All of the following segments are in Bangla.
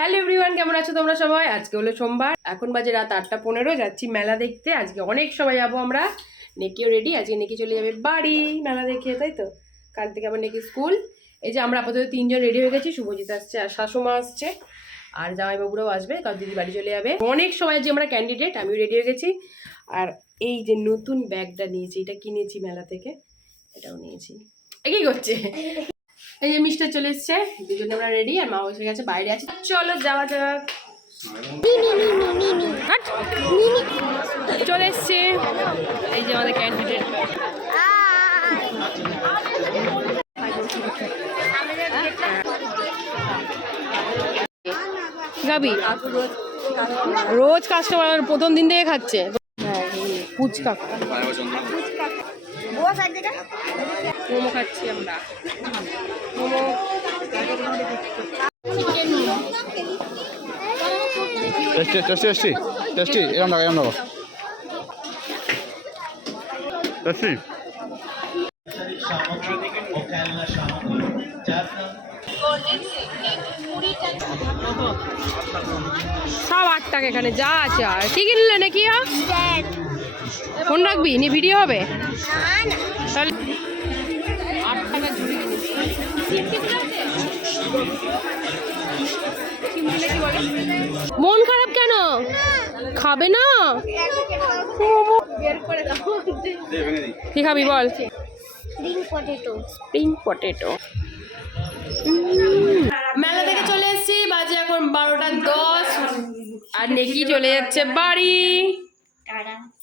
হ্যালো এভরিওয়ান, কেমন আছো তোমরা সবাই? আজকে হলো সোমবার, এখন বাজে রাত 8:15। যাচ্ছি মেলা দেখতে। আজকে অনেক সময় যাবো আমরা। নেকিও রেডি। আজকে নেকি চলে যাবে বাড়ি মেলা দেখে, তাই তো? কাল থেকে আবার নেকি স্কুল। এই যে আমরা আপাতত 3জন রেডি হয়ে গেছি। শুভজিৎ আসছে আর শাশুমা আসছে আর জামাইবাবুরাও আসবে, কারণ দিদি বাড়ি চলে যাবে। অনেক সময় যে আমরা ক্যান্ডিডেট, আমিও রেডি হয়ে গেছি। আর এই যে নতুন ব্যাগটা নিয়েছি, এটা কিনেছি মেলা থেকে, এটাও নিয়েছি। কি করছে? এই যে মিস্টার চলে এসছে, দুজনে আমরা রেডি, আর মা এসে গেছে, বাইরে আছে। চলো যাওয়া যাক। চলে এসছে এই যে আমাদের ক্যান্ডিডেট। গাবি রোজ কাস্টমার প্রথম দিন থেকে খাচ্ছে। হ্যাঁ, ফুচকা মোমো খাচ্ছি আমরা। মোমো টেস্টি এরকম লাগা এরকম টেস্টি। সব 8 টাকা এখানে যা আছে। আর কি কিনলে নাকি? ফোন রাখবি নি, ভিডিও হবে তাহলে। 8 টাকা ঝুড়ি মন খারাপ কেন? খাবে না? কি খাবি বল? Spring potato. মেলা থেকে চলে এসেছি, বাজে এখন 12টা 10। আর নেকি চলে যাচ্ছে বাড়ি।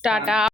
টাটা।